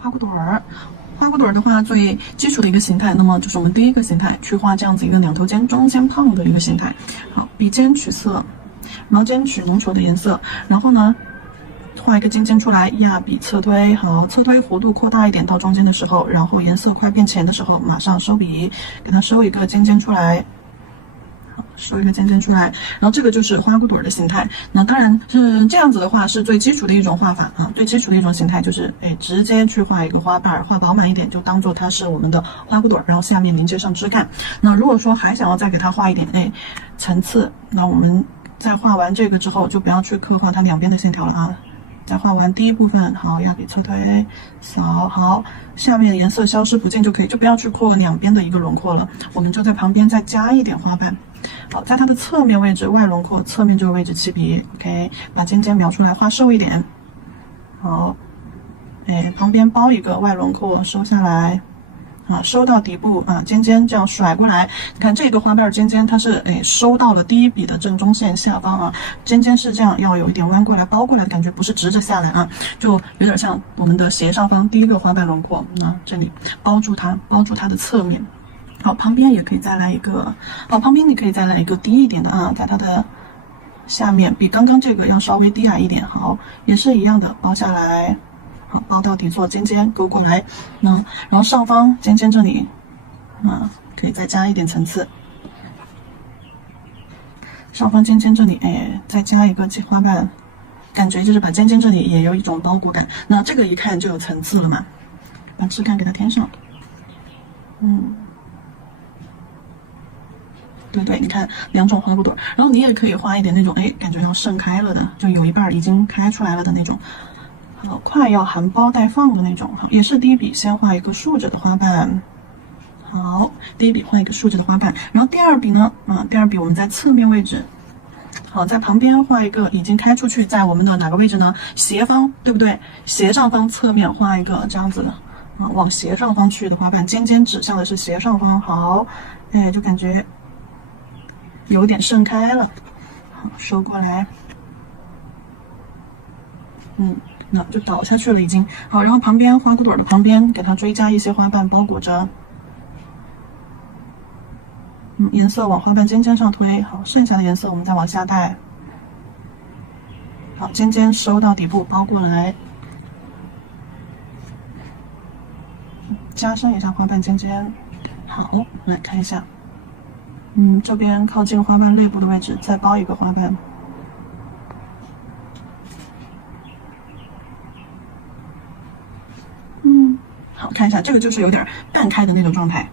花骨朵儿。花骨朵儿的话，最基础的一个形态，那么就是我们第一个形态，去画这样子一个两头尖中间胖的一个形态。好，笔尖取色，毛尖取浓稠的颜色，然后呢，画一个尖尖出来，压笔侧推。好，侧推弧度扩大一点到中间的时候，然后颜色快变浅的时候，马上收笔，给它收一个尖尖出来。收一个尖尖出来，然后这个就是花骨朵的形态。那当然是这样子的话，是最基础的一种画法啊，最基础的一种形态就是直接去画一个花瓣，画饱满一点，就当做它是我们的花骨朵，然后下面连接上枝干。那如果说还想要再给它画一点层次，那我们在画完这个之后，就不要去刻画它两边的线条了啊。再画完第一部分，好，压笔侧推扫，好，下面颜色消失不见就可以，就不要去扩两边的一个轮廓了，我们就在旁边再加一点花瓣。好，在它的侧面位置，外轮廓侧面这个位置起笔 ，OK， 把尖尖描出来，画瘦一点。好，旁边包一个外轮廓，收下来。啊，收到底部啊，尖尖这样甩过来。你看这个花瓣尖尖，它是收到了第一笔的正中线下方啊，尖尖是这样，要有一点弯过来、包过来的感觉，不是直着下来啊，就有点像我们的斜上方第一个花瓣轮廓啊，这里包住它，包住它的侧面。好，旁边也可以再来一个，好，旁边你可以再来一个低一点的啊，在它的下面比刚刚这个要稍微低矮一点。好，也是一样的，包下来。好，包到底座尖尖勾过来，然后上方尖尖这里，可以再加一点层次。上方尖尖这里，再加一个花瓣，感觉就是把尖尖这里也有一种包裹感。那这个一看就有层次了嘛，把枝干给它添上。对，你看两种花骨朵，然后你也可以画一点那种，感觉要盛开了的，就有一半已经开出来了的那种。好，快要含苞待放的那种，也是第一笔先画一个竖着的花瓣。好，第一笔画一个竖着的花瓣，然后第二笔呢，第二笔我们在侧面位置，好，在旁边画一个已经开出去，在我们的哪个位置呢？斜方，对不对？斜上方侧面画一个这样子的，往斜上方去的花瓣，尖尖指向的是斜上方。好，就感觉有点盛开了。好，收过来。那就倒下去了已经。好，然后旁边花骨朵的旁边给它追加一些花瓣包裹着。颜色往花瓣尖尖上推。好，剩下的颜色我们再往下带。好，尖尖收到底部包过来，加深一下花瓣尖尖。好，来看一下，这边靠近花瓣肋部的位置再包一个花瓣。好，看一下，这个就是有点半开的那种状态。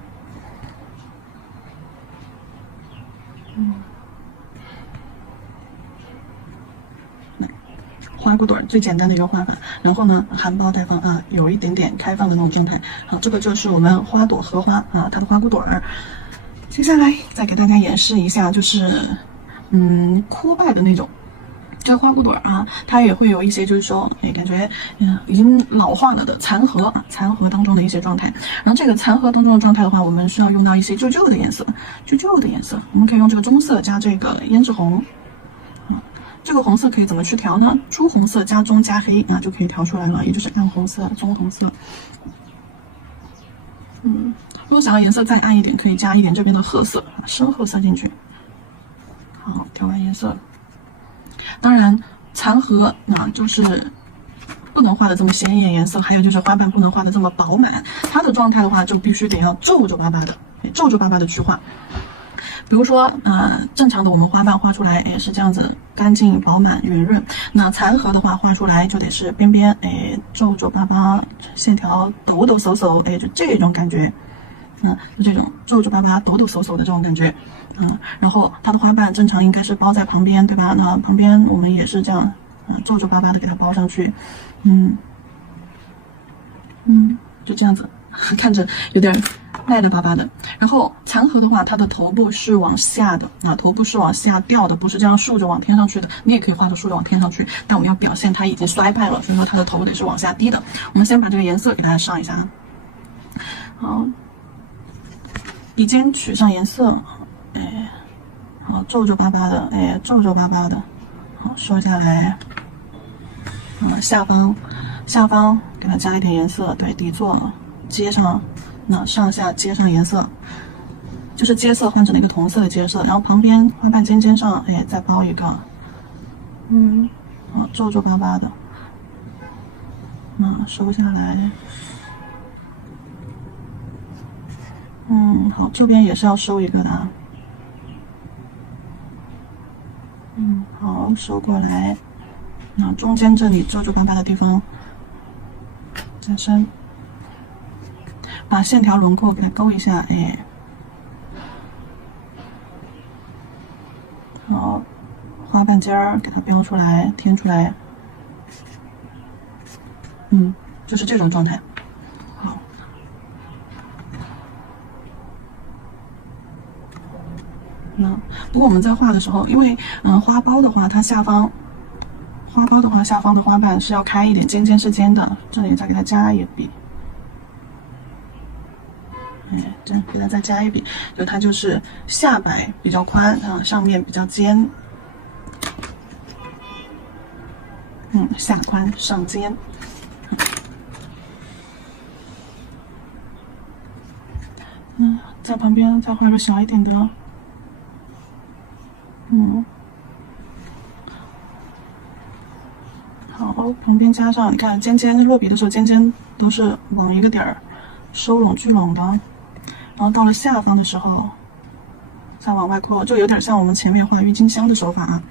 花骨朵最简单的一个画法，然后呢，含苞待放啊，有一点点开放的那种状态。好，这个就是我们花朵荷花啊，它的花骨朵儿。接下来再给大家演示一下，就是枯败的那种。这个花骨朵啊，它也会有一些就是说，感觉已经老化了的残荷当中的一些状态。然后这个残荷当中的状态的话，我们需要用到一些旧的颜色，我们可以用这个棕色加这个胭脂红。这个红色可以怎么去调呢？朱红色加棕加黑就可以调出来了，也就是暗红色、棕红色。如果想要颜色再暗一点，可以加一点这边的褐色，深褐色进去。好，调完颜色。当然，残荷就是不能画的这么鲜艳颜色，还有就是花瓣不能画的这么饱满。它的状态的话，就必须得要皱巴巴的去画。比如说，正常的我们花瓣画出来也是这样子，干净、饱满、圆润。那残荷的话，画出来就得是边边皱巴巴，线条抖抖擞，就这种感觉。就这种皱巴巴、抖抖擞的这种感觉。然后它的花瓣正常应该是包在旁边，对吧？那旁边我们也是这样，皱巴巴的给它包上去。就这样子，看着有点赖的巴巴的。然后残荷的话，它的头部是往下的，头部是往下掉的，不是这样竖着往天上去的。你也可以画着竖着往天上去，但我要表现它已经衰败了，所以说它的头得是往下低的。我们先把这个颜色给它上一下。好，笔尖取上颜色，好，皱巴巴的，好，收下来。下方下方给它加一点颜色，对，底座接上，那上下接上颜色，就是接色换成了一个同色的接色，然后旁边花瓣尖尖上，哎，再包一个，皱皱巴巴的，收下来，好，这边也是要收一个的啊，好，收过来，那中间这里皱皱巴巴的地方加深，把线条轮廓给它勾一下，哎，好，花瓣尖儿给它标出来，填出来，就是这种状态。好，不过我们在画的时候，因为花苞的话，它下方的花瓣是要开一点，尖尖是尖的，这里再给它加一笔。这样给它再加一笔，就它就是下摆比较宽上面比较尖，下宽上尖。在旁边再画个小一点的，好，旁边加上，你看尖尖落笔的时候，尖尖都是往一个点儿收拢聚拢的，然后到了下方的时候，再往外扩，就有点像我们前面画郁金香的手法啊。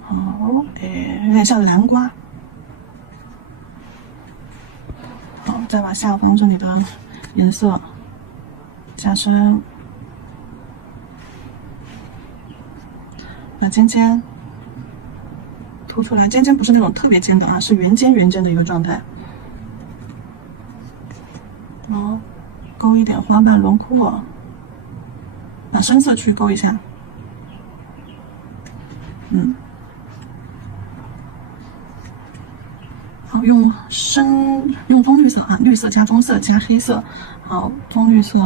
好，有点像南瓜。好，再把下方这里的颜色加深，把尖尖凸出来，尖尖不是那种特别尖的啊，是圆尖的一个状态。好，勾一点花瓣轮廓，把深色区勾一下。好，用棕绿色啊，绿色加棕色加黑色，好，棕绿色，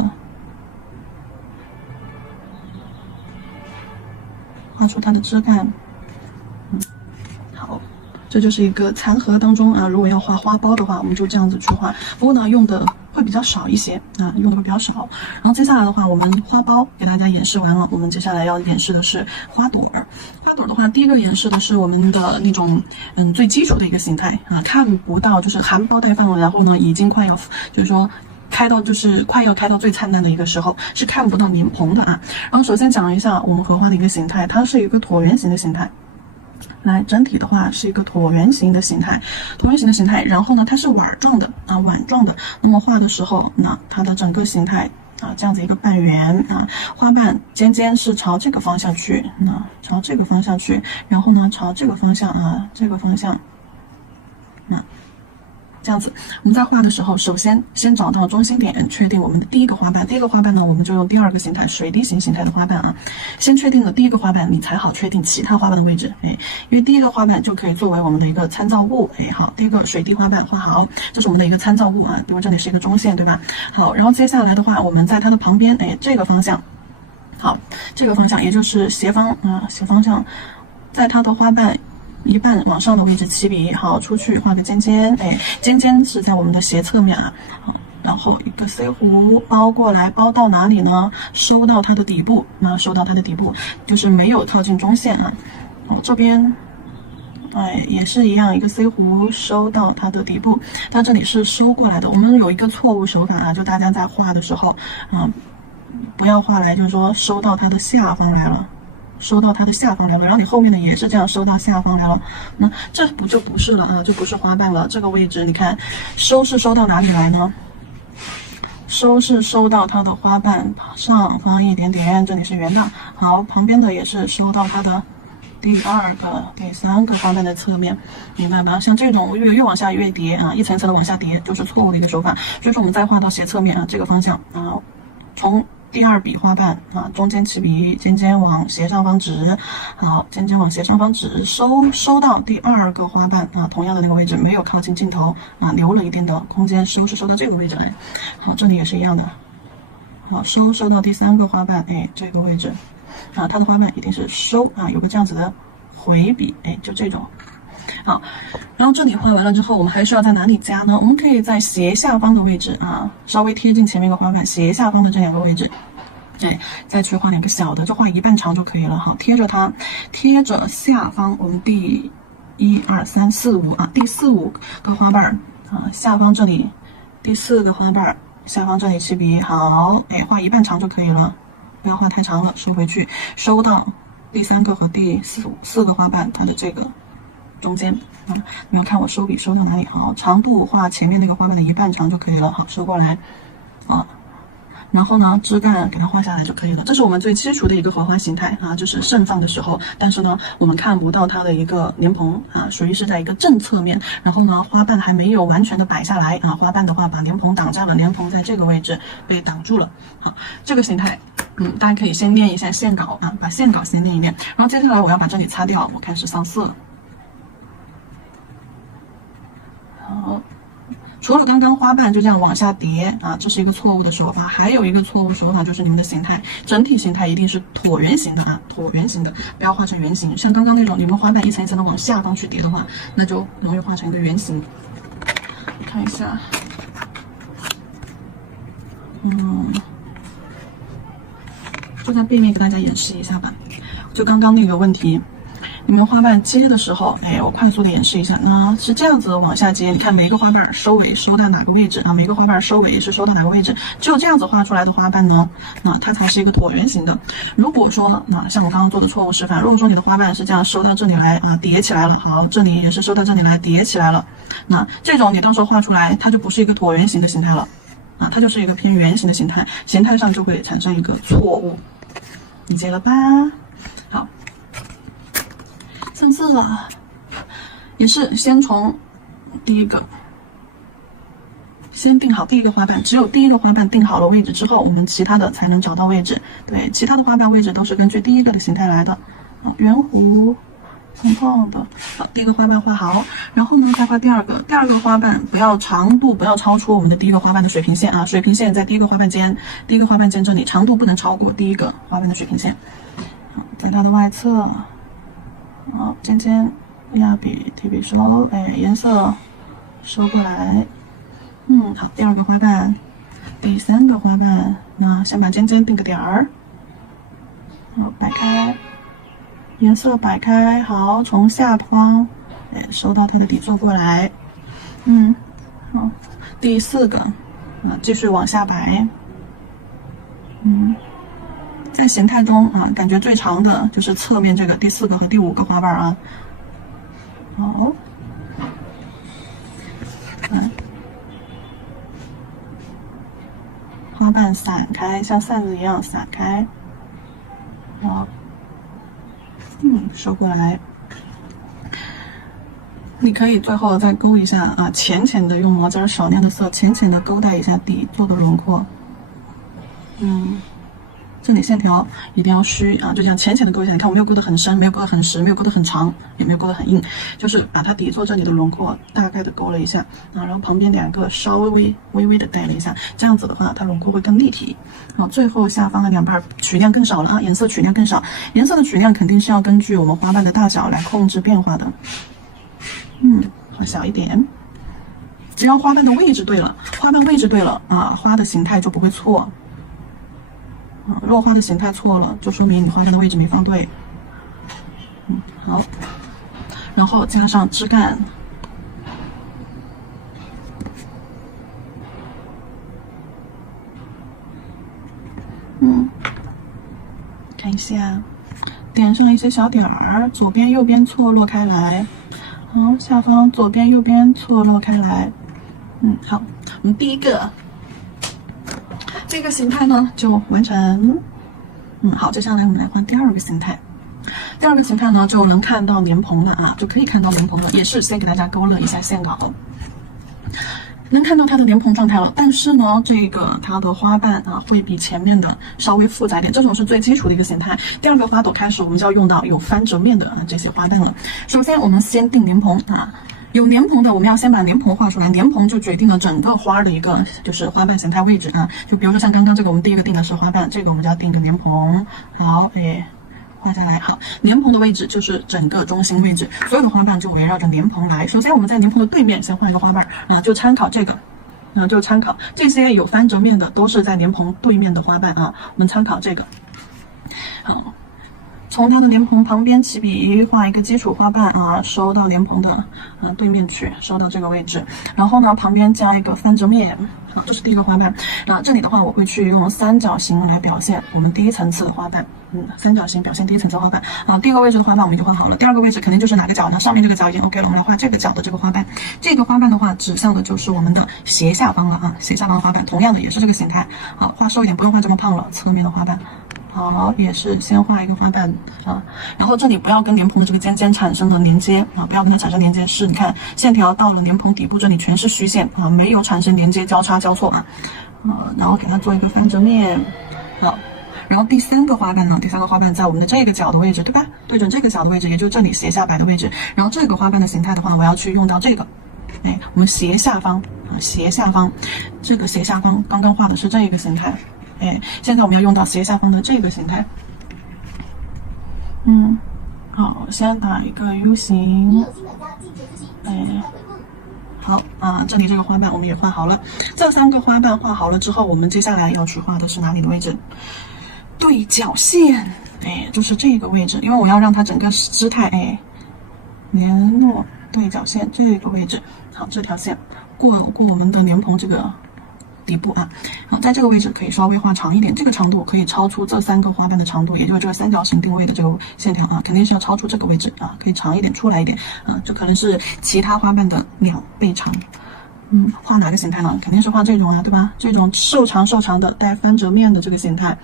画出它的枝干。好，这就是一个残荷当中啊，如果要画花苞的话，我们就这样子去画。不过呢，用的会比较少一些啊，用的会比较少。然后接下来的话，我们花苞给大家演示完了，我们接下来要演示的是花朵。花朵的话，第一个演示的是我们的那种最基础的一个形态啊，看不到就是含苞待放了，然后呢已经快要就是说快要开到最灿烂的一个时候，是看不到莲蓬的啊。然后首先讲一下我们荷花的一个形态，它是一个椭圆形的形态。来，整体的话是一个椭圆形的形态，然后呢，它是碗状的啊，碗状的。那么画的时候，那它的整个形态啊，这样子一个半圆啊，花瓣尖尖是朝这个方向去，朝这个方向去，然后呢，朝这个方向啊，这个方向，这样子，我们在画的时候，首先先找到中心点，确定我们的第一个花瓣。第一个花瓣呢，我们就用第二个形态水滴形态的花瓣啊。先确定了第一个花瓣，你才好确定其他花瓣的位置。因为第一个花瓣就可以作为我们的一个参照物。好，第一个水滴花瓣画好，这是我们的一个参照物啊。比如这里是一个中线，对吧？好，然后接下来的话，我们在它的旁边，这个方向，好，这个方向也就是斜方向，在它的花瓣一半往上的位置起笔，好，出去画个尖尖，尖尖是在我们的斜侧面啊，然后一个 C 弧包过来，包到哪里呢？收到它的底部，收到它的底部，就是没有靠近中线啊。这边，也是一样，一个 C 弧收到它的底部，但这里是收过来的。我们有一个错误手法啊，就大家在画的时候，不要画来，就是说收到它的下方来了。然后你后面的也是这样收到下方来了，那这就不是了啊，就不是花瓣了。这个位置你看，收是收到哪里来呢？收是收到它的花瓣上方一点点，这里是圆的。好，旁边的也是收到它的第二个、第三个花瓣的侧面，明白吧？像这种越往下越叠啊，一层层的往下叠，就是错误的一个手法。所以说我们再画到斜侧面啊，这个方向啊，从第二笔花瓣啊，中间起笔，尖尖往斜上方指，好，尖尖往斜上方指，收到第二个花瓣啊，同样的那个位置，没有靠近镜头啊，留了一定的空间，收到这个位置来。好，这里也是一样的。好，收到第三个花瓣，这个位置啊，它的花瓣一定是收啊，有个这样子的回笔，哎，就这种。好，然后这里画完了之后，我们还需要在哪里加呢？我们可以在斜下方的位置啊，稍微贴近前面一个花瓣斜下方的这两个位置，哎，再去画两个小的，就画一半长就可以了。好，贴着它，贴着下方我们第1、2、3、4、5啊，第4、5个花瓣啊，下方这里第4个花瓣，下方这里起笔，好，哎，画一半长就可以了，不要画太长了，收回去，收到第3个和第4个花瓣它的这个中间啊，你们看我收笔收到哪里？好，长度画前面那个花瓣的一半长就可以了。好，收过来啊，然后呢，枝干给它画下来就可以了。这是我们最基础的一个荷花形态啊，就是盛放的时候，但是呢，我们看不到它的一个莲蓬啊，属于是在一个正侧面，然后呢，花瓣还没有完全的摆下来啊，花瓣的话把莲蓬挡在了，莲蓬在这个位置被挡住了。好，这个形态。大家可以先练一下线稿啊，把线稿先练一练，然后接下来我要把这里擦掉，我开始上色了。好，除了刚刚花瓣就这样往下叠啊，这是一个错误的手法。还有一个错误手法就是你们的形态，整体形态一定是椭圆形的啊，椭圆形的，不要画成圆形。像刚刚那种，你们花瓣一层一层的往下方去叠的话，那就容易画成一个圆形。看一下，就在背面给大家演示一下吧。就刚刚那个问题。你们花瓣接的时候，哎，我快速的演示一下，是这样子往下接。你看每个花瓣收尾收到哪个位置啊？每个花瓣收尾是收到哪个位置？只有这样子画出来的花瓣呢，它才是一个椭圆形的。如果说像我刚刚做的错误示范，如果说你的花瓣是这样收到这里来啊，叠起来了，好，这里也是收到这里来叠起来了，那这种你到时候画出来，它就不是一个椭圆形的形态了啊，它就是一个偏圆形的形态，形态上就会产生一个错误，理解了吧？好。上色了，也是先从第一个，先定好第一个花瓣，只有第一个花瓣定好了位置之后，我们其他的才能找到位置。对，其他的花瓣位置都是根据第一个的形态来的。圆弧，碰碰的。好，第一个花瓣画好，然后呢，再画第二个。第二个花瓣不要长度不要超出我们的第一个花瓣的水平线啊，水平线在第一个花瓣尖，第一个花瓣尖这里，长度不能超过第一个花瓣的水平线。好，在它的外侧。好，尖尖压笔提笔收，哎，颜色收过来。好，第二个花瓣，第3个花瓣，先把尖尖定个点儿。好，摆开，颜色摆开，好，从下方，哎，收到它的底座过来。好，第4个，继续往下摆。在形态中感觉最长的就是侧面这个第4个和第5个花瓣啊。好，花瓣散开，像扇子一样散开。好，收过来。你可以最后再勾一下啊，浅浅的用毛尖少量的色，浅浅的勾带一下底座的轮廓。这里线条一定要虚啊，就这样浅浅的勾一下。你看我没有勾得很深，没有勾得很实，没有勾得很长，也没有勾得很硬，就是把它底座这里的轮廓大概的勾了一下然后旁边2个稍微微的带了一下，这样子的话它轮廓会更立体。好，最后下方的2瓣取量更少了啊，颜色取量更少，颜色的取量肯定是要根据我们花瓣的大小来控制变化的。画小一点，只要花瓣的位置对了，花瓣位置对了花的形态就不会错。如果花的形态错了，就说明你花瓣的位置没放对。好，然后加上枝干。看一下，点上一些小点儿，左边右边错落开来。好，下方左边右边错落开来。好，我们第一个这个形态呢就完成。好，接下来我们来画第2个形态。第2个形态呢就能看到莲蓬了就可以看到莲蓬了，也是先给大家勾勒一下线稿，能看到它的莲蓬状态了。但是呢，这个它的花瓣会比前面的稍微复杂一点，这种是最基础的一个形态。第2个花朵开始，我们就要用到有翻折面的这些花瓣了。首先，我们先定莲蓬有莲蓬的，我们要先把莲蓬画出来，莲蓬就决定了整个花的一个就是花瓣形态位置就比如说像刚刚这个，我们第一个定的是花瓣，这个我们就要定一个莲蓬。好，画下来。好，莲蓬的位置就是整个中心位置，所有的花瓣就围绕着莲蓬来。首先我们在莲蓬的对面先画一个花瓣啊，就参考这个。就参考这些有翻折面的，都是在莲蓬对面的花瓣啊。我们参考这个，好，从它的莲蓬旁边起笔画一个基础花瓣啊，收到莲蓬的对面去，收到这个位置。然后呢，旁边加一个翻折面，好，这是第一个花瓣。那这里的话，我会去用三角形来表现我们第一层次的花瓣。三角形表现第一层次花瓣啊。第一个位置的花瓣我们已经画好了，第二个位置肯定就是哪个角呢？上面这个角已经 OK 了，我们来画这个角的这个花瓣。这个花瓣的话，指向的就是我们的斜下方了啊，斜下方的花瓣，同样的也是这个形态。好，画瘦一点，不用画这么胖了，侧面的花瓣。好，也是先画一个花瓣啊，然后这里不要跟莲蓬的这个尖尖产生了连接啊，不要跟它产生连接，是你看线条到了莲蓬底部这里全是虚线啊，没有产生连接交叉交错啊，然后给它做一个翻折面，好。然后第三个花瓣呢？第三个花瓣在我们的这个角的位置，对吧？对准这个角的位置，也就是这里斜下摆的位置。然后这个花瓣的形态的话，我要去用到这个，我们斜下方啊，斜下方，这个斜下方刚刚画的是这个形态，现在我们要用到斜下方的这个形态。好，先打一个 U 型，好啊，这里这个花瓣我们也画好了。这三个花瓣画好了之后，我们接下来要去画的是哪里的位置？对角线，就是这个位置，因为我要让它整个姿态，联络对角线这个位置。好，这条线过我们的莲蓬这个底部啊。好，在这个位置可以稍微画长一点，这个长度可以超出这三个花瓣的长度，也就是这个三角形定位的这个线条啊，肯定是要超出这个位置啊，可以长一点，出来一点啊，这可能是其他花瓣的2倍长。画哪个形态呢？肯定是画这种啊，对吧？这种瘦长的带翻折面的这个形态，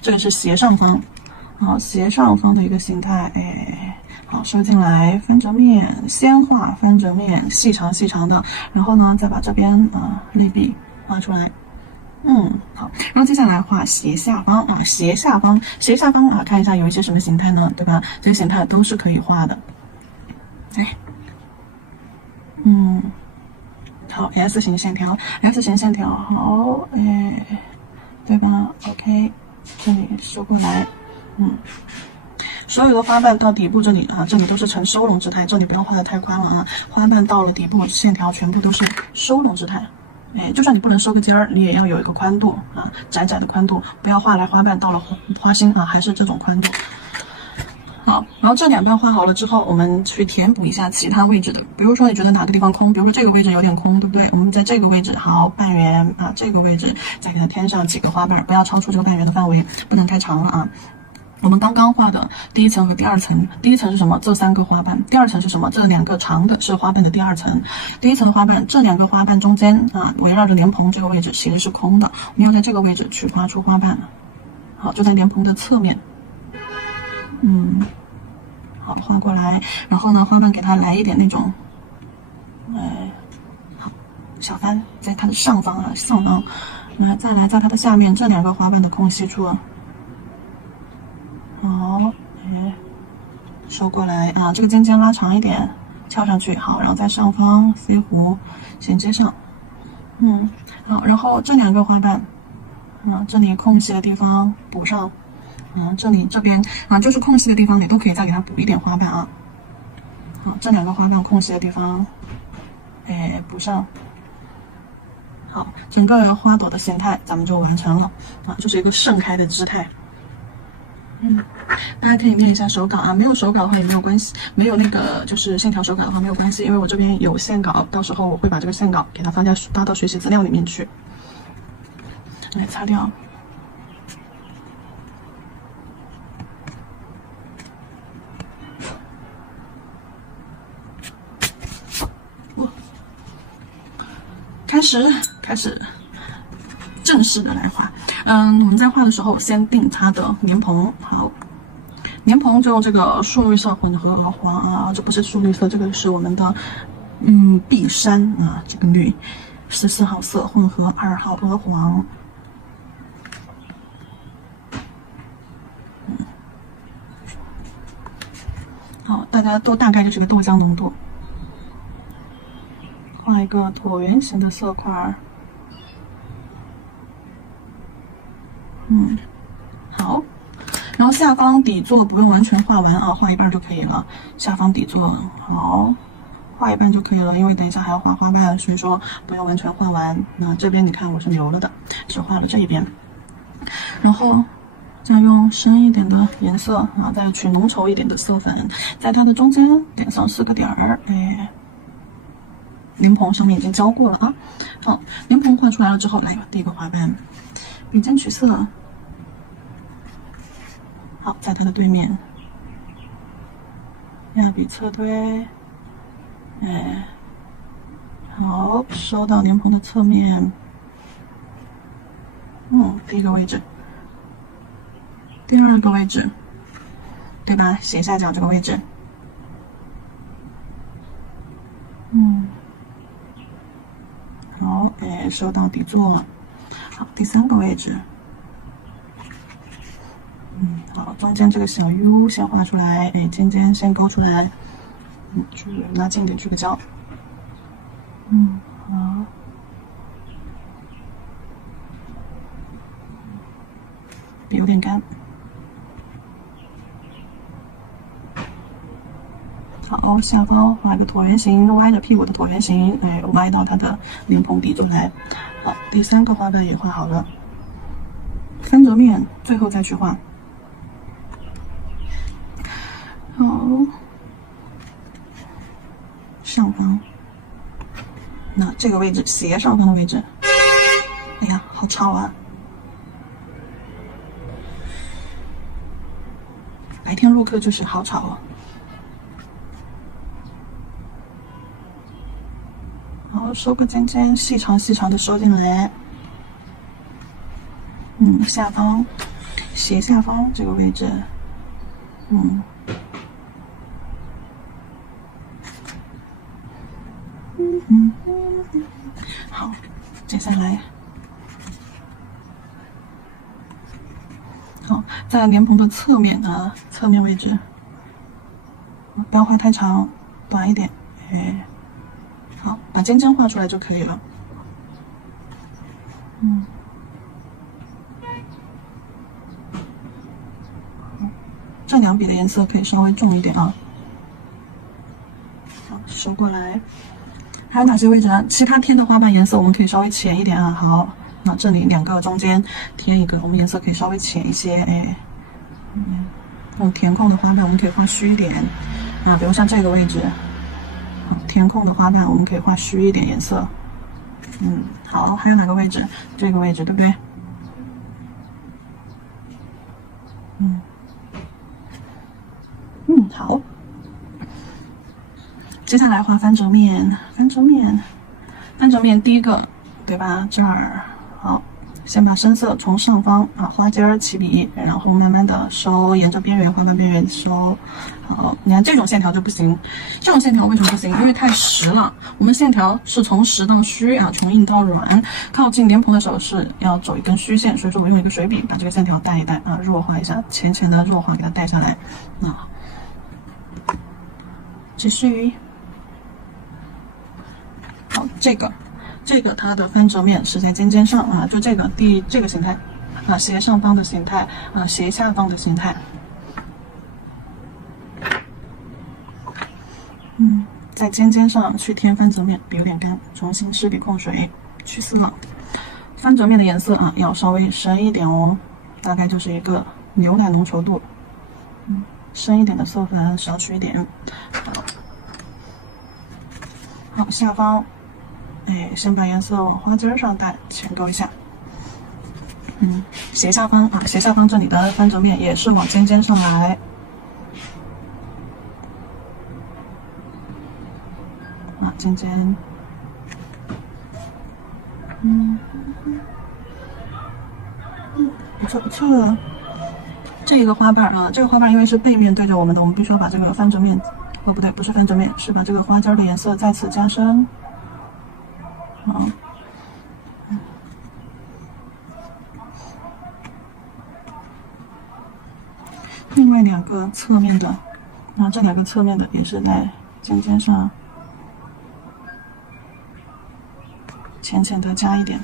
这个是斜上方，好，斜上方的一个形态，好，收进来，翻折面，先画翻折面，细长的，然后呢，再把这边内壁画出来，好，然后接下来画斜下方啊，斜下方啊，看一下有一些什么形态呢，对吧？这些形态都是可以画的，好 ，S 型线条，好，对吧 ？OK， 这里收过来，所有的花瓣到底部这里啊，这里都是呈收拢姿态，这里不用画的太宽了啊。花瓣到了底部，线条全部都是收拢姿态，就算你不能收个尖儿，你也要有一个宽度啊，窄的宽度，不要画来花瓣到了花心啊，还是这种宽度。好，然后这2瓣画好了之后，我们去填补一下其他位置的。比如说你觉得哪个地方空，比如说这个位置有点空，对不对？我们在这个位置，好，半圆啊，这个位置再给它添上几个花瓣，不要超出这个半圆的范围，不能太长了啊。我们刚刚画的第一层和第二层，第一层是什么？这3个花瓣。第二层是什么？这2个长的是花瓣的第二层。第一层的花瓣，这2个花瓣中间啊，围绕着莲蓬这个位置其实是空的，我们要在这个位置去画出花瓣。好，就在莲蓬的侧面。好，画过来，然后呢，花瓣给它来一点那种，好，小翻在它的上方啊，再来在它的下面这2个花瓣的空隙处，好，收过来啊，这个尖尖拉长一点，翘上去，好，然后在上方飞弧衔接上，好，然后这2个花瓣，这里空隙的地方补上。这边啊，就是空隙的地方，你都可以再给它补一点花瓣啊。好，这2个花瓣空隙的地方，补上。好，整个花朵的形态咱们就完成了啊，就是一个盛开的姿态。大家可以练一下手稿啊，没有手稿的话也没有关系，没有那个就是线条手稿的话没有关系，因为我这边有线稿，到时候我会把这个线稿给它发到学习资料里面去。来擦掉。开始正式的来画。我们在画的时候先定它的莲蓬。好，莲蓬就用这个树绿色混合鹅黄啊，这不是树绿色，这个是我们的碧山啊，这个绿14号色混合2号鹅黄。好，大家都大概就是个豆浆浓度。画一个椭圆形的色块，好，然后下方底座不用完全画完啊，画一半就可以了。下方底座好，画一半就可以了，因为等一下还要画花瓣，所以说不用完全画完。那这边你看我是留了的，只画了这一边，然后再用深一点的颜色啊，再取浓稠一点的色粉，在它的中间点上4个点儿，哎。莲蓬上面已经浇过了啊，好，莲蓬画出来了之后，来第一个花瓣，笔尖取色，好，在它的对面，压笔侧推，哎，好，收到莲蓬的侧面，第一个位置，第二个位置，对吧？斜下角这个位置，好，哎，收到底座了。好，第3个位置，好，中间这个小 U 先画出来，哎，尖尖先勾出来，去拿近点去个焦，好，笔有点干。好，下方画一个椭圆形，歪着屁股的椭圆形，哎，歪到它的莲蓬底座来。好，第3个花瓣也画好了，分折面最后再去画。好，上方，那这个位置斜上方的位置，哎呀，好吵啊！白天录课就是好吵哦。好，收个尖尖，细长细长的收进来。下方，斜下方这个位置，好，接下来，好，在莲蓬的侧面啊，侧面位置，不要画太长，短一点，哎。好，把尖尖画出来就可以了。这2笔的颜色可以稍微重一点啊。好，收过来。还有哪些位置啊？其他添的花瓣颜色我们可以稍微浅一点啊。好，那这里2个中间添一个，我们颜色可以稍微浅一些。哎，用填空的花瓣我们可以画虚一点啊，比如像这个位置。填空的花瓣我们可以画虚一点颜色，好，还有哪个位置？这个位置对不对？好。接下来画翻折面，翻折面第一个，对吧？这儿好，先把深色从上方花尖儿起笔，然后慢慢的收，沿着边缘花瓣边缘收。好，你看这种线条就不行，这种线条为什么不行？因为太实了。我们线条是从实到虚啊，从硬到软，靠近莲蓬的时候是要走一根虚线，所以说我用一个水笔把这个线条带一带啊，弱化一下，浅浅的弱化给它带下来啊。继续，好，这个它的翻折面是在尖尖上啊，就这个形态啊，斜上方的形态啊，斜下方的形态。在尖尖上去添翻折面，笔有点干，重新湿笔控水去色。翻折面的颜色啊，要稍微深一点哦，大概就是一个牛奶浓稠度。深一点的色粉少取一点。好，下方，哎，先把颜色往花尖上带，浅勾一下。斜下方啊，斜下方这里的翻折面也是往尖尖上来。尖尖，不错不错。这个花瓣啊，这个花瓣因为是背面对着我们的，我们必须要把这个翻折面，不对，不是翻折面，是把这个花尖的颜色再次加深。另外2个侧面的，这2个侧面的也是在尖尖上。浅浅的加一点，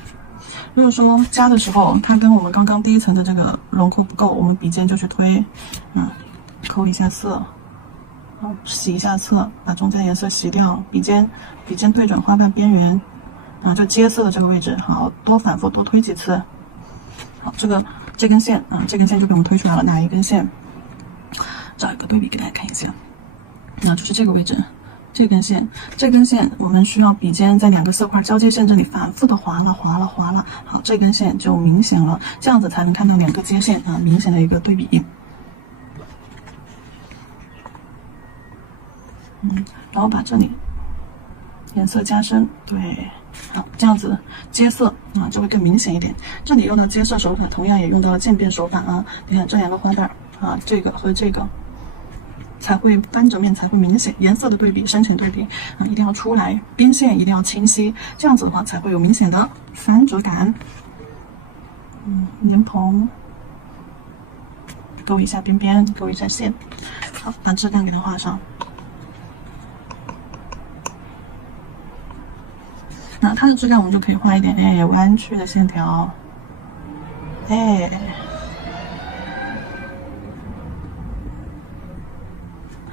如果说加的时候它跟我们刚刚第一层的这个轮廓不够，我们笔尖就去推，抠一下色，洗一下色，把中间颜色洗掉，笔尖对准花瓣边缘，就接色的这个位置，好，多反复多推几次。好，这根线这根线就被我们推出来了，哪一根线？找一个对比给大家看一下，就是这个位置。这根线我们需要笔尖在2个色块交接线这里反复的划拉，好，这根线就明显了，这样子才能看到2个接线明显的一个对比。然后把这里颜色加深，对，好，这样子接色就会更明显一点。这里用到接色手法，同样也用到了渐变手法你看这2个花瓣这个和这个。才会翻折面才会明显，颜色的对比、深浅对比一定要出来，边线一定要清晰，这样子的话才会有明显的翻折感。莲蓬，勾一下边边，勾一下线，好，把质感给它画上。它的质感我们就可以画一点弯曲的线条，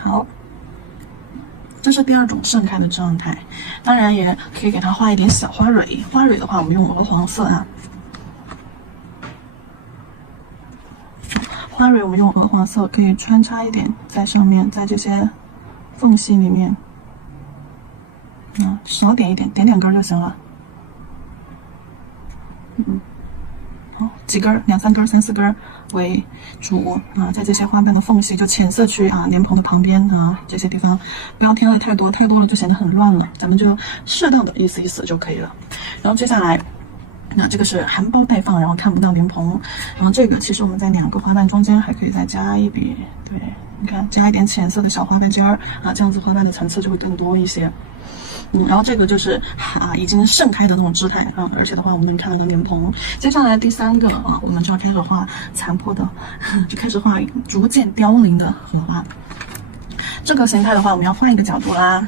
好，这是第2种盛开的状态，当然也可以给它画一点小花蕊。花蕊的话，我们用鹅黄色花蕊我们用鹅黄色可以穿插一点在上面，在这些缝隙里面，少点一点，点2根就行了。几根，2、3根、3、4根为主在这些花瓣的缝隙，就浅色区莲蓬的旁边这些地方，不要添了太多了就显得很乱了，咱们就适当的意思意思就可以了。然后接下来，这个是含苞待放，然后看不到莲蓬，然后这个其实我们在2个花瓣中间还可以再加一笔，对，你看加一点浅色的小花瓣尖儿这样子花瓣的层次就会更多一些。然后这个就是已经盛开的那种姿态而且的话我们能看到莲蓬。接下来第3个我们就要开始画残破的，就开始画逐渐凋零的荷花。这个形态的话，我们要换一个角度啦，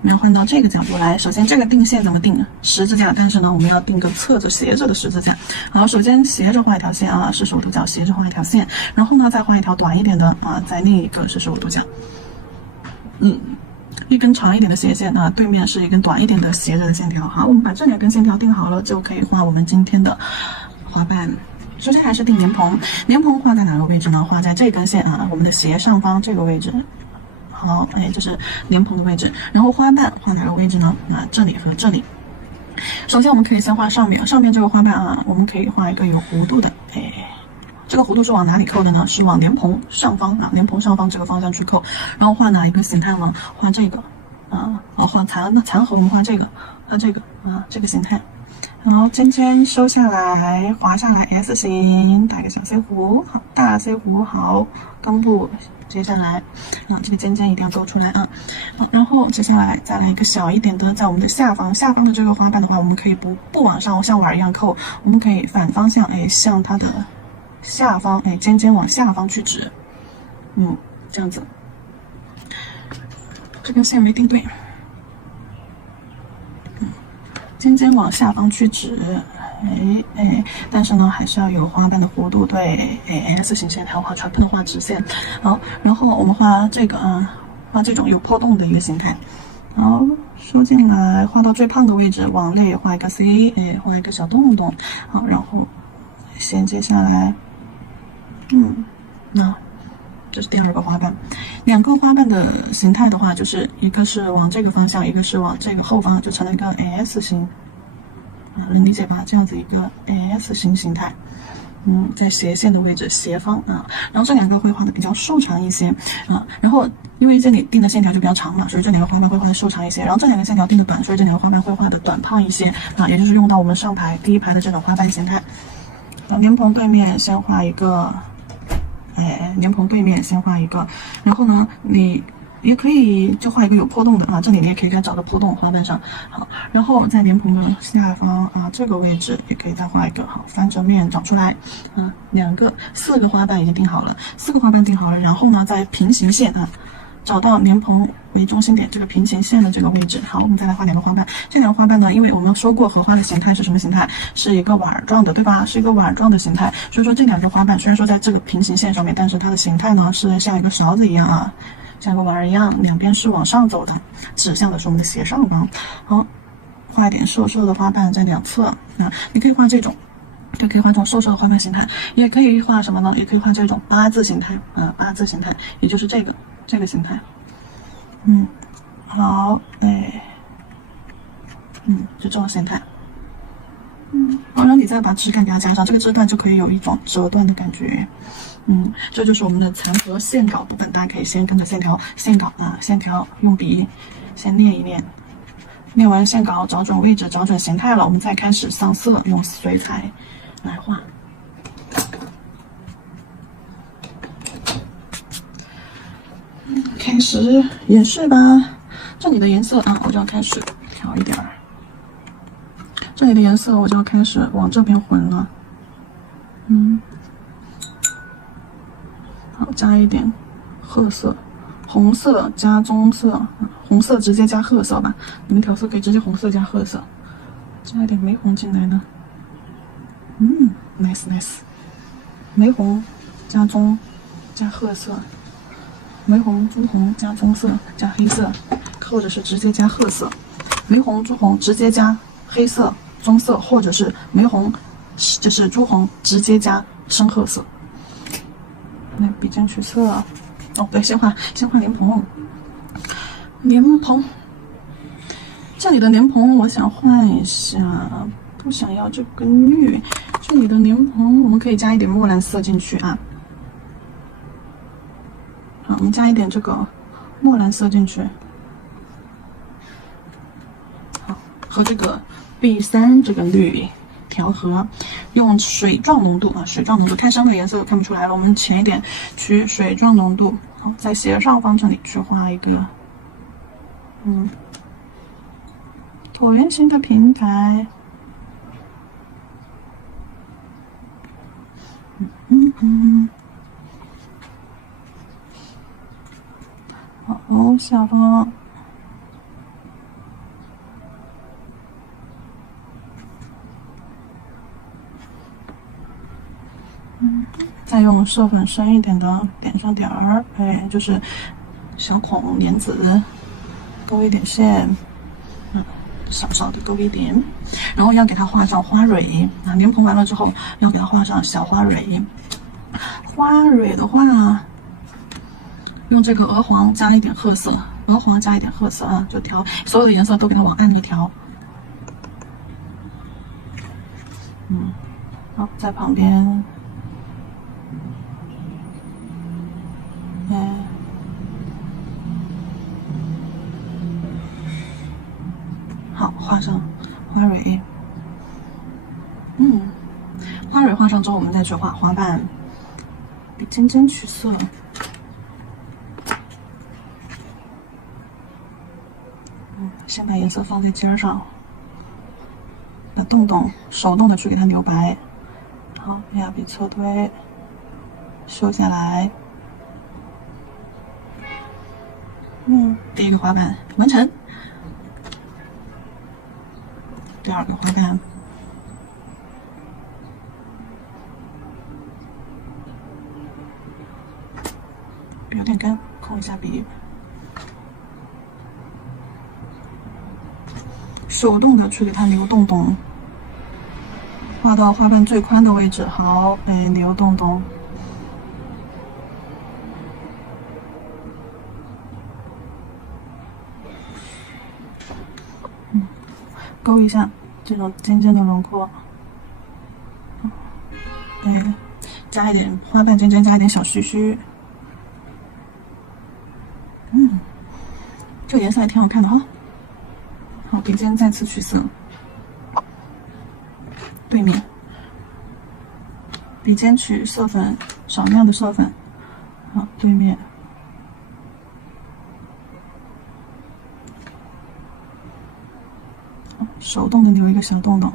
我们要换到这个角度来。首先这个定线怎么定？十字架，但是呢我们要定个侧着斜着的十字架。好，首先斜着画一条线是15度角，斜着画一条线，然后呢再画一条短一点的在另一个是15度角。一根长一点的斜线对面是一根短一点的斜着的线条。好，我们把这2根线条定好了，就可以画我们今天的花瓣。首先还是定莲蓬，莲蓬画在哪个位置呢？画在这根线我们的斜上方这个位置。好，这是莲蓬的位置。然后花瓣画哪个位置呢？这里和这里。首先我们可以先画上面这个花瓣我们可以画一个有弧度的，这个弧度是往哪里扣的呢？是往莲蓬上方莲蓬上方这个方向去扣。然后画哪一个形态呢？画这个画残荷，我们画这个这个形态。然后尖尖收下来，滑下来 S 型，打一个小 C 弧，好，大 C 弧，好，根部接下来这个尖尖一定要勾出来好，然后接下来再来一个小一点的，在我们的下方的这个花瓣的话，我们可以不往上像碗一样扣，我们可以反方向向它的下方尖尖往下方去指，这样子。这根线没定对，尖尖往下方去指，但是呢还是要有花瓣的弧度，对，S 型线条画出来，不能画直线。好，然后我们画这个画这种有破洞的一个形态。好，收进来，画到最胖的位置，往内画一个 C， 画一个小洞洞。好，然后衔接下来，这是第2个花瓣。2个花瓣的形态的话，就是一个是往这个方向，一个是往这个后方，就成了一个 S 型，能理解吧？这样子一个 S 型形态。在斜线的位置，斜方然后这2个会画的比较瘦长一些然后因为这里定的线条就比较长嘛，所以这2个花瓣会画的瘦长一些，然后这2个线条定的短，所以这2个花瓣会画的短胖一些也就是用到我们上排第1排的这种花瓣形态。莲蓬对面先画一个。莲蓬对面先画一个，然后呢，你也可以就画一个有破洞的这里你也可以给它找个破洞花瓣上。好，然后在莲蓬的下方这个位置也可以再画一个好翻折面找出来4个花瓣已经定好了，4个花瓣定好了，然后呢在平行线找到莲蓬为中心点这个平行线的这个位置。好，我们再来画两个花瓣。这两个花瓣呢，因为我们说过荷花的形态是什么形态？是一个碗状的，对吧？是一个碗状的形态。所以说这两个花瓣虽然说在这个平行线上面，但是它的形态呢是像一个勺子一样啊，像一个碗儿一样，两边是往上走的，指向的是我们的斜上方。好，画一点瘦瘦的花瓣在两侧啊，你可以画这种。就可以画这种瘦瘦的花瓣形态，也可以画什么呢？也可以画这种八字形态八字形态，也就是这个形态。好，就这种形态。然后你再把枝干给它加上，这个枝段就可以有一种折断的感觉。这就是我们的残荷线稿部分，大家可以先跟着线稿线条用笔先练一练。练完线稿，找准位置，找准形态了，我们再开始上色，用水彩来画。开始演示吧。这里的颜色我就要开始调一点儿。这里的颜色我就要开始往这边混了。好，加一点褐色。红色加棕色，红色直接加褐色吧。你们调色可以直接红色加褐色，加一点玫红进来呢。nice。玫红加棕加褐色，玫红朱红加棕色加黑色，或者是直接加褐色。玫红朱红直接加黑色棕色，或者是玫红就是朱红直接加深褐色。来，笔尖取色。对，先画莲蓬。这里的莲蓬我想换一下，不想要这个绿。这里的莲蓬我们可以加一点墨蓝色进去啊。好，我们加一点这个墨蓝色进去。好，和这个 B3这个绿调和，用水状浓度水状浓度，看上面颜色看不出来了，我们浅一点，取水状浓度。好，在斜上方这里去画一个椭圆形的平台。好，下方再用色粉深一点的点上点儿，就是小孔莲子，勾一点线，少少的勾一点，然后要给它画上花蕊莲蓬完了之后，要给它画上小花蕊。花蕊的话，用这个鹅黄加一点褐色，就调所有的颜色都给它往暗里调。好，在旁边。好，画上花蕊。花蕊画上之后，我们再去画花瓣，笔尖尖取色。先把颜色放在尖上，把洞洞手动的去给它留白。好，压笔侧推，收下来。第一个花瓣完成。第二个花瓣，有点干，控一下笔，手动的去给它留洞洞，画到花瓣最宽的位置。好，留洞洞。勾一下这种尖尖的轮廓，加一点花瓣尖尖，加一点小须须。这个颜色还挺好看的哈。好，笔尖再次取色，对面，笔尖取色粉，少量的色粉。好，对面。手动的留一个小洞洞，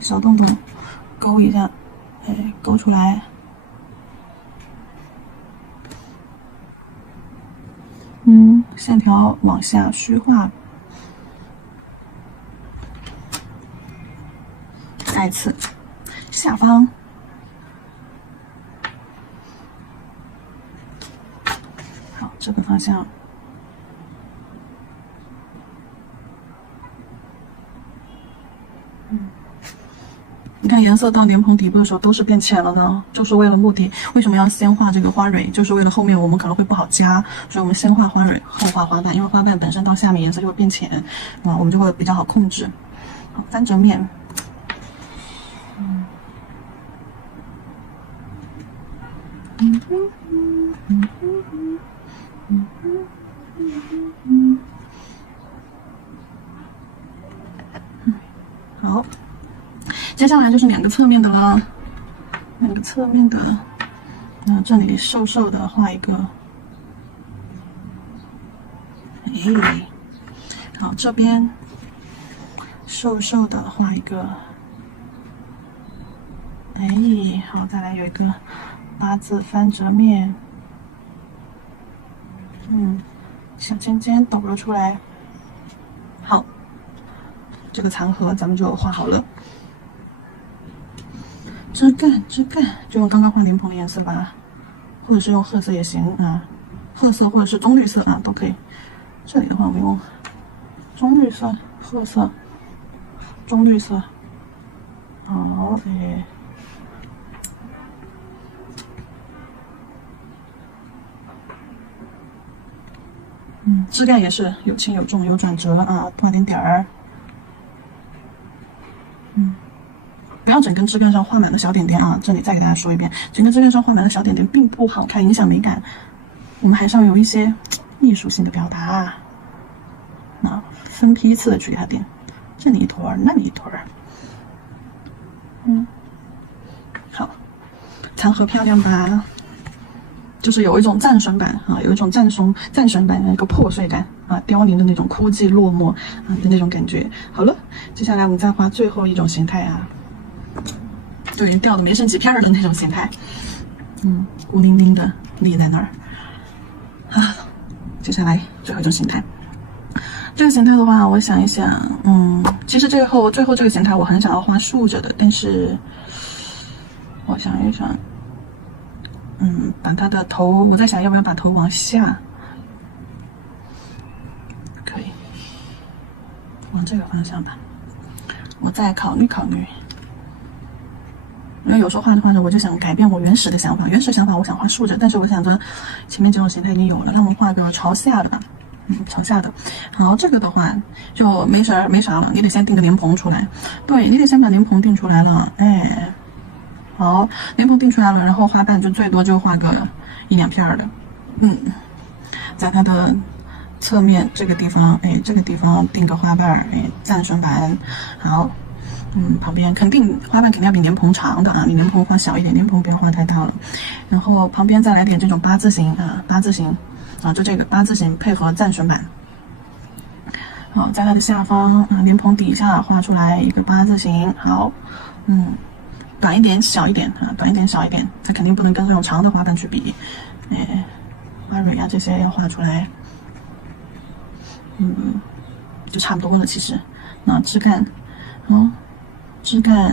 小洞洞勾一下，勾出来。线条往下虚化，再一次下方，好，这个方向。你看颜色到莲蓬底部的时候都是变浅了的，就是为了目的。为什么要先画这个花蕊？就是为了后面我们可能会不好加，所以我们先画花蕊，后画花瓣。因为花瓣本身到下面颜色就会变浅，我们就会比较好控制。好，翻折面，好。接下来就是2个侧面的了，2个侧面的，这里瘦瘦的画一个，哎，好，这边瘦瘦的画一个，哎，好，再来有一个8字翻折面，小尖尖抖了出来，好，这个残荷咱们就画好了。枝干就用刚刚画莲蓬的颜色吧，或者是用褐色也行啊，褐色或者是棕绿色啊都可以。这里的话我们用棕绿色、褐色、棕绿色。好，哎，枝干也是有轻有重，有转折啊，画点点儿。不要整根枝干上画满了小点点啊！这里再给大家说一遍，整个枝干上画满了小点点并不好看，影响美感。我们还是要有一些艺术性的表达。分批次的去给它点，这里一坨儿，那里一坨儿。好，残荷漂亮吧？就是有一种战神感啊，有一种战神版的一个破碎感啊，凋零的那种枯寂落寞的那种感觉。好了，接下来我们再画最后一种形态啊。就已经掉的没剩几片的那种形态，孤零零的立在那儿。接下来最后一种形态，这个形态的话，我想一想，其实最后这个形态我很想要画竖着的，但是我想一想，把它的头，我在想要不要把头往下，可以往这个方向吧，我再考虑考虑。因为有时候画着画着，我就想改变我原始的想法。原始想法我想画竖着，但是我想着前面这种形态已经有了，那我们画个朝下的吧。朝下的。好，这个的话就没啥了，你得先定个莲蓬出来。对，你得先把莲蓬定出来了。哎，好，莲蓬定出来了，然后花瓣就最多就画个1、2片的。在它的侧面这个地方，这个地方定个花瓣，暂顺版。好。旁边花瓣肯定要比莲蓬长的啊，比莲蓬画小一点，莲蓬不要画太大了。然后旁边再来点这种8字形啊，8字形啊，就这个8字形配合暂顺版。好，在它的下方啊，莲蓬底下画出来一个8字形。好，短一点小一点啊，短一点小一点，它肯定不能跟这种长的花瓣去比。花蕊啊这些要画出来，就差不多了其实。那枝干，枝干，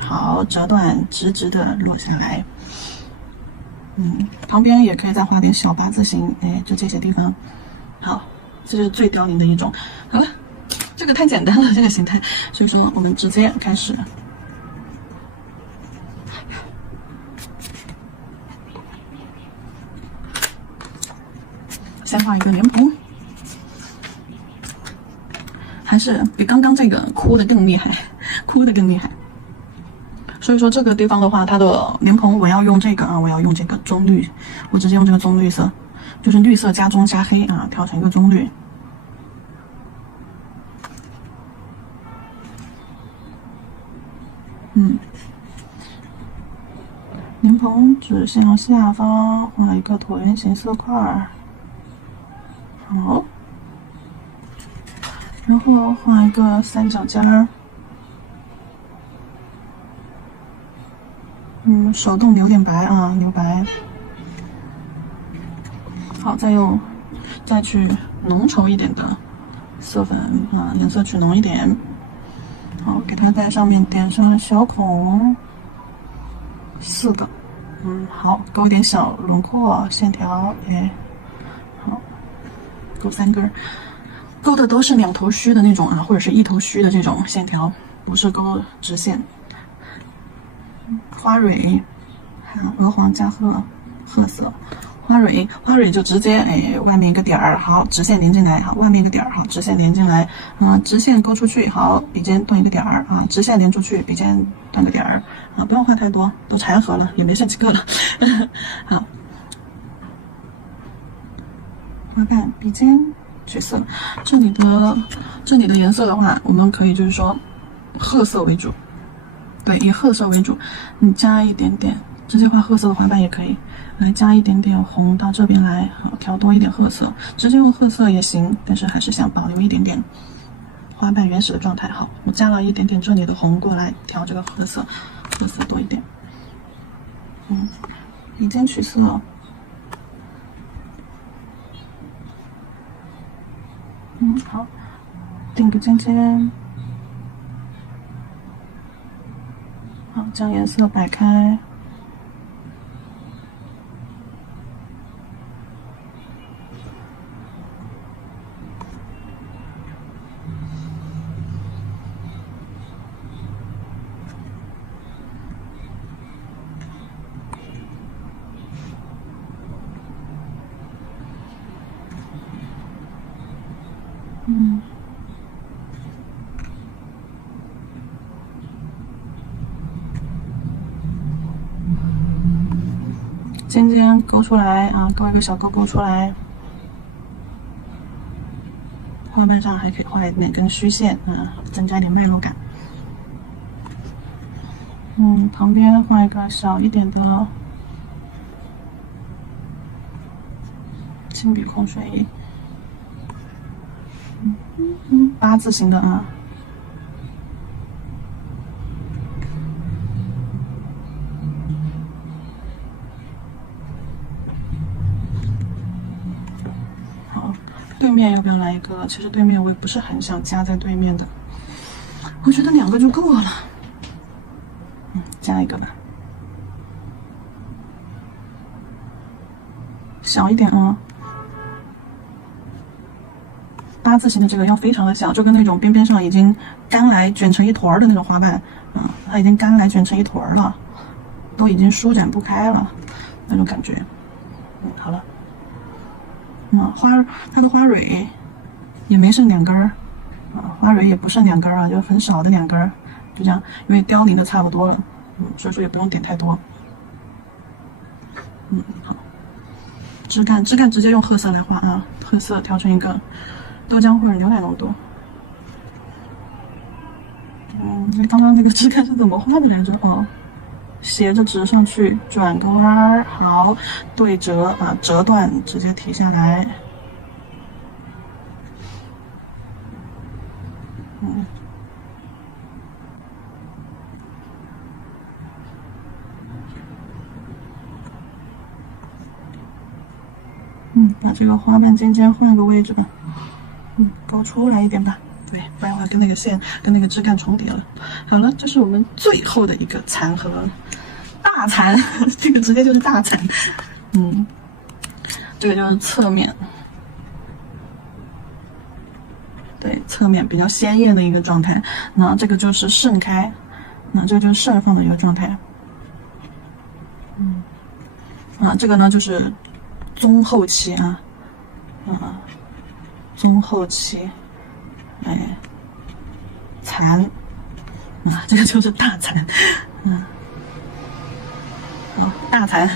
好，折断，直直的落下来。旁边也可以再画点小8字形，就这些地方。好，这是最凋零的一种。好了，这个太简单了，这个形态，所以说我们直接开始。先画一个莲蓬。还是比刚刚这个哭的更厉害，所以说这个地方的话，它的莲蓬我要用这个啊，我要用这个棕绿，我直接用这个棕绿色，就是绿色加棕加黑啊，调成一个棕绿。莲蓬指向下方画一个椭圆形色块，好。然后画一个三角尖儿，手动留点白啊，留白。好，再去浓稠一点的色粉啊，颜色去浓一点。好，给它在上面点上小孔，4个。好，勾一点小轮廓线条，哎，好，勾3根，勾的都是2头虚的那种啊，或者是1头虚的这种线条，不是勾直线。花蕊，鹅黄加褐色。花蕊就直接外面一个点儿，好，直线连进来，好，外面一个点儿，好，直线连进来，直线勾出去，好，笔尖断一个点儿啊，直线连出去，笔尖断个点儿啊，不用画太多，都柴禾了，也没剩几个了。好，花瓣笔尖取色，这里的颜色的话，我们可以就是说褐色为主，对，以褐色为主，你加一点点，直接画褐色的花瓣也可以。来加一点点红到这边来，好，调多一点褐色，直接用褐色也行，但是还是想保留一点点花瓣原始的状态。好，我加了一点点这里的红过来调这个褐色多一点。笔尖取色，好，定个尖尖，好，将颜色摆开。尖尖勾出来啊，勾一个小勾勾出来。花瓣上还可以画一根虚线啊，增加一点脉络感。旁边画一个小一点的轻笔控水，8字形的啊。好，对面要不要来一个？其实对面我也不是很想加在对面的，我觉得2个就够了。加一个吧，小一点啊。8字形的这个要非常的小，就跟那种边边上已经干来卷成一团的那种花瓣，它已经干来卷成一团了，都已经舒展不开了那种感觉。好了，它的花蕊也没剩2根儿，花蕊也不剩2根啊，就很少的2根，就这样，因为凋零的差不多了。所以说也不用点太多。好，枝干直接用褐色来画啊，褐色调成一个豆浆或者牛奶浓度。刚刚这个枝干是怎么画的来着？斜着直上去，转个弯儿，好，对折啊，折断直接提下来。把这个花瓣尖尖换个位置吧，勾出来一点吧，对，不然的话跟那个线跟那个枝干重叠了。好了，这是我们最后的一个蚕和大蚕，这个直接就是大蚕。这个就是侧面，对，侧面比较鲜艳的一个状态。那这个就是盛开，那这个就是盛放的一个状态。这个呢就是中后期啊，中后期，蚕，这个就是大蚕，大蚕。